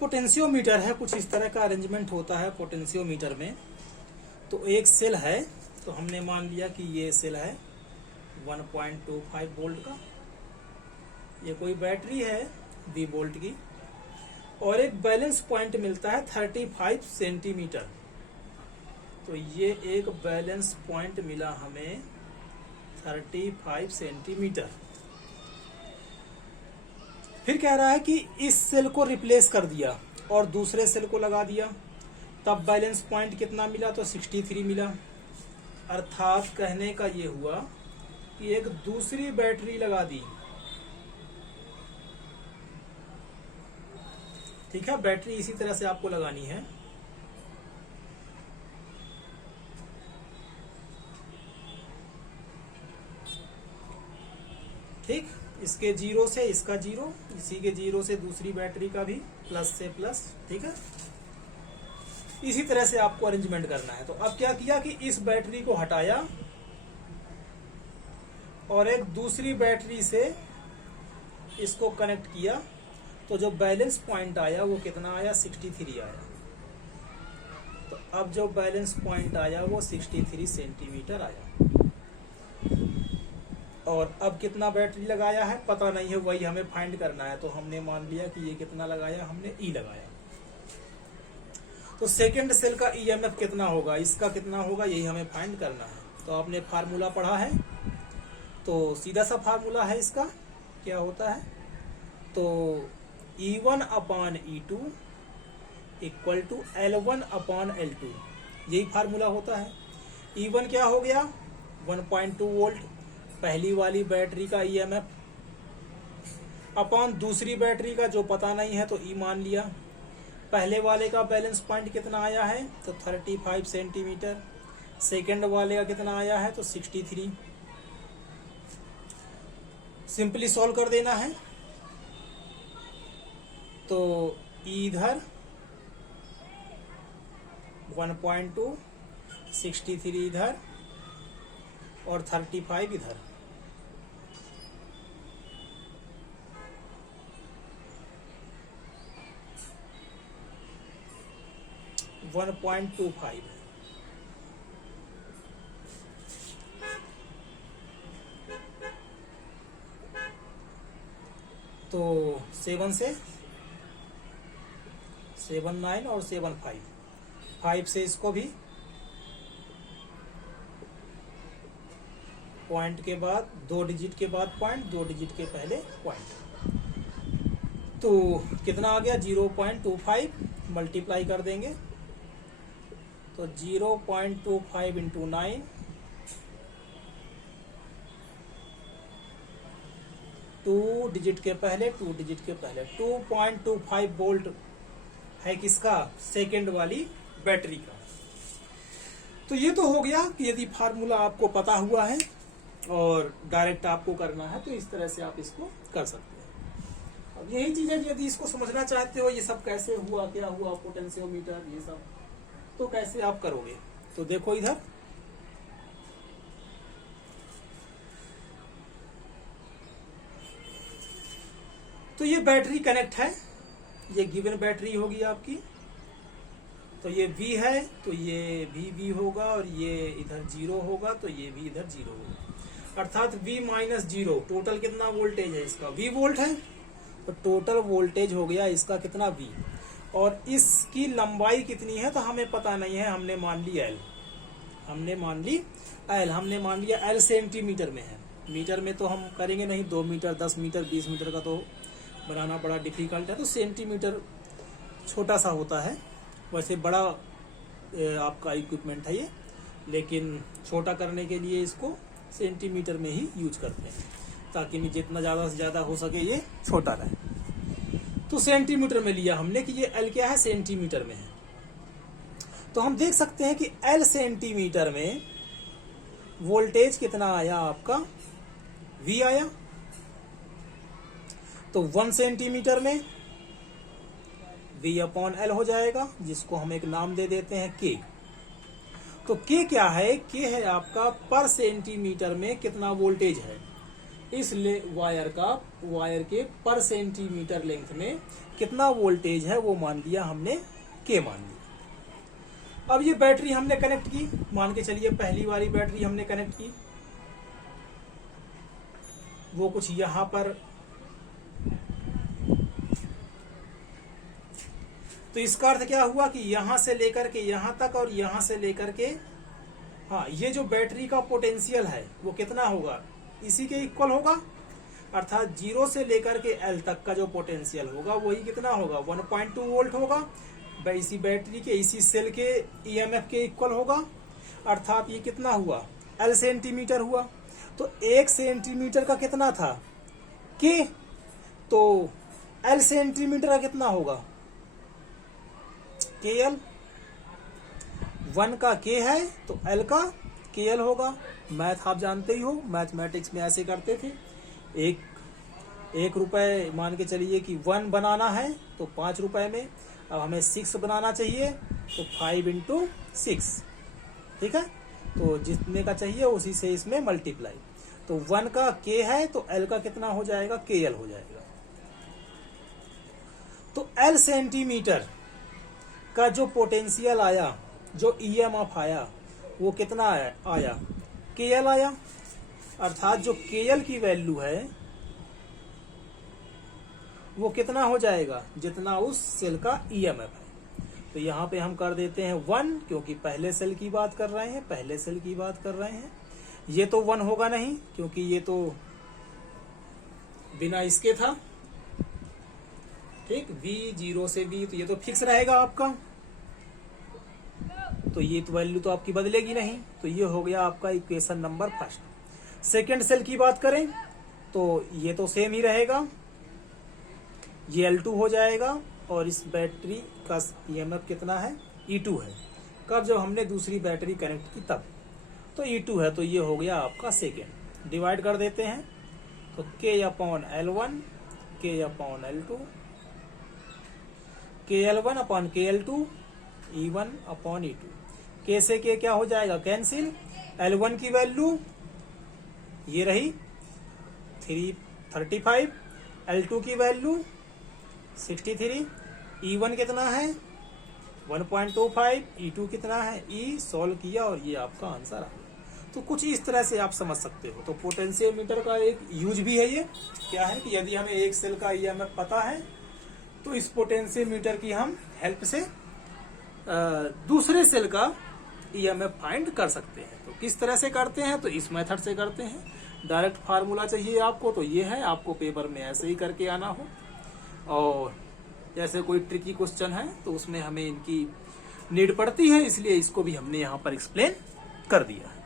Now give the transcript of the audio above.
Potentiometer है, कुछ इस तरह का अरेंजमेंट होता है पोटेंशियोमीटर में। तो एक सेल है, तो हमने मान लिया कि ये सेल है 1.25 वोल्ट का, ये कोई बैटरी है 20 वोल्ट की, और एक बैलेंस पॉइंट मिलता है 35 सेंटीमीटर। तो ये एक बैलेंस पॉइंट मिला हमें 35 सेंटीमीटर। फिर कह रहा है कि इस सेल को रिप्लेस कर दिया और दूसरे सेल को लगा दिया, तब बैलेंस पॉइंट कितना मिला, तो 63 मिला। अर्थात कहने का ये हुआ कि एक दूसरी बैटरी लगा दी। ठीक है, बैटरी इसी तरह से आपको लगानी है। ठीक, इसके जीरो से इसका जीरो, इसी के जीरो से दूसरी बैटरी का भी प्लस से प्लस। ठीक है, इसी तरह से आपको अरेंजमेंट करना है। तो अब क्या किया कि इस बैटरी को हटाया और एक दूसरी बैटरी से इसको कनेक्ट किया, तो जो बैलेंस पॉइंट आया वो कितना आया, 63 आया। तो अब जो बैलेंस पॉइंट आया वो 63 सेंटीमीटर आया। और अब कितना बैटरी लगाया है पता नहीं है, वही हमें फाइंड करना है। तो हमने मान लिया कि ये कितना लगाया, हमने ई लगाया। तो सेकेंड सेल का ईएमएफ कितना होगा, इसका कितना होगा, यही हमें फाइंड करना है। तो आपने फार्मूला पढ़ा है, तो सीधा सा फार्मूला है इसका, क्या होता है, तो E1 upon E2 equal to L1 upon L2, यही फार्मूला होता है। E1 क्या हो गया, 1.2 वोल्ट पहली वाली बैटरी का ईएमएफ, अपॉन दूसरी बैटरी का जो पता नहीं है तो ई मान लिया। पहले वाले का बैलेंस पॉइंट कितना आया है, तो 35 सेंटीमीटर। सेकेंड वाले का कितना आया है, तो 63। सिंपली सॉल्व कर देना है। तो इधर 1.2, 63 इधर और 35 इधर। वन 1.25। तो 7 से 7 9 और 7 5, 5 से इसको भी पॉइंट के बाद 2 डिजिट के बाद पॉइंट, 2 डिजिट के पहले पॉइंट। तो कितना आ गया, 0.25 मल्टीप्लाई कर देंगे, तो 0.25 इंटू 9, 2 डिजिट के पहले 2 डिजिट के पहले 2.25 वोल्ट है किसका, सेकेंड वाली बैटरी का। तो ये तो हो गया कि यदि फार्मूला आपको पता हुआ है और डायरेक्ट आपको करना है तो इस तरह से आप इसको कर सकते हैं। अब यही चीज है, यदि इसको समझना चाहते हो ये सब कैसे हुआ, क्या हुआ, पोटेंशियोमीटर ये सब, तो कैसे आप करोगे। तो देखो इधर, तो ये बैटरी कनेक्ट है, ये गिवन बैटरी होगी आपकी। तो ये V है तो ये भी होगा, और ये इधर 0 होगा तो ये भी इधर 0 होगा। अर्थात V माइनस 0, टोटल कितना वोल्टेज है इसका, V वोल्ट है, तो टोटल वोल्टेज हो गया इसका कितना, V। और इसकी लंबाई कितनी है तो हमें पता नहीं है, हमने मान ली L, हमने मान लिया L सेंटीमीटर में है। मीटर में तो हम करेंगे नहीं, 2 मीटर 10 मीटर 20 मीटर का तो बनाना बड़ा डिफिकल्ट है, तो सेंटीमीटर छोटा सा होता है। वैसे बड़ा आपका इक्विपमेंट है ये, लेकिन छोटा करने के लिए इसको सेंटीमीटर में ही यूज करते हैं, ताकि जितना ज़्यादा से ज़्यादा हो सके ये छोटा रहे। तो सेंटीमीटर में लिया हमने कि ये L क्या है, सेंटीमीटर में है। तो हम देख सकते हैं कि L सेंटीमीटर में वोल्टेज कितना आया आपका, V आया। तो 1 सेंटीमीटर में V अपॉन L हो जाएगा, जिसको हम एक नाम दे देते हैं K। तो K क्या है, K है आपका पर सेंटीमीटर में कितना वोल्टेज है। इस वायर के पर सेंटीमीटर लेंथ में कितना वोल्टेज है वो मान लिया हमने, के मान लिया। अब ये बैटरी हमने कनेक्ट की, मान के चलिए पहली वाली बैटरी हमने कनेक्ट की, वो कुछ यहां पर, तो इसका अर्थ क्या हुआ कि यहां से लेकर के यहां तक और यहां से लेकर के, हाँ, ये जो बैटरी का पोटेंशियल है वो कितना होगा, इसी के इक्वल होगा, अर्थात 0 से लेकर के L तक का जो पोटेंशियल होगा वही कितना होगा, 1.2 वोल्ट होगा, इसी बैटरी के इसी सेल के EMF के इक्वल होगा, अर्थात ये कितना हुआ, L सेंटीमीटर हुआ। तो 1 सेंटीमीटर का कितना था, के, तो L सेंटीमीटर का कितना होगा, KL, 1 का K है तो L का KL होगा। मैथ आप जानते ही हो, मैथमेटिक्स में ऐसे करते थे, एक रुपए मान के चलिए कि 1 बनाना है तो 5 रुपए में, अब हमें 6 बनाना चाहिए तो 5 इंटू 6, ठीक है, तो जितने का चाहिए उसी से इसमें मल्टीप्लाई, तो 1 का K है तो L का कितना हो जाएगा, KL हो जाएगा। तो L सेंटीमीटर का जो पोटेंशियल आया, जो EMF आया, वो कितना आया, KL आया, अर्थात जो KL की वैल्यू है वो कितना हो जाएगा, जितना उस सेल का EMF है। तो यहाँ पे हम कर देते हैं 1, क्योंकि पहले सेल की बात कर रहे हैं, ये तो 1 होगा नहीं क्योंकि ये तो बिना इसके था, ठीक, V 0 से B, तो ये तो फिक्स रहेगा आपका, तो ये तो वैल्यू तो आपकी बदलेगी नहीं। तो ये हो गया आपका equation number first. Second cell की बात करें तो ये तो सेम ही रहेगा, ये L2 हो जाएगा और इस बैटरी का EMF कितना है, E2 है। कब, जब हमने दूसरी बैटरी कनेक्ट की तब, तो E2 है, तो ये हो गया आपका सेकेंड। डिवाइड कर देते हैं तो K/L1, K/L2, KL1/KL2, E1/E2, K से K क्या हो जाएगा, कैंसिल, L1 की वैल्यू ये रही 335, L2 की वैल्यू 63, E1 कितना है 1.25, E2 कितना है, E सॉल्व किया और ये आपका आंसर आ गया। तो कुछ इस तरह से आप समझ सकते हो। तो पोटेंशियोमीटर का एक यूज भी है, ये क्या है कि यदि हमें एक सेल का EMF पता है तो इस पोटेंशियोमीटर की हम हेल्प से दूसरे सेल का EMF फाइंड कर सकते हैं। तो किस तरह से करते हैं, तो इस मेथड से करते हैं। डायरेक्ट फार्मूला चाहिए आपको तो ये है, आपको पेपर में ऐसे ही करके आना हो, और जैसे कोई ट्रिकी क्वेश्चन है तो उसमें हमें इनकी नीड पड़ती है, इसलिए इसको भी हमने यहाँ पर एक्सप्लेन कर दिया है।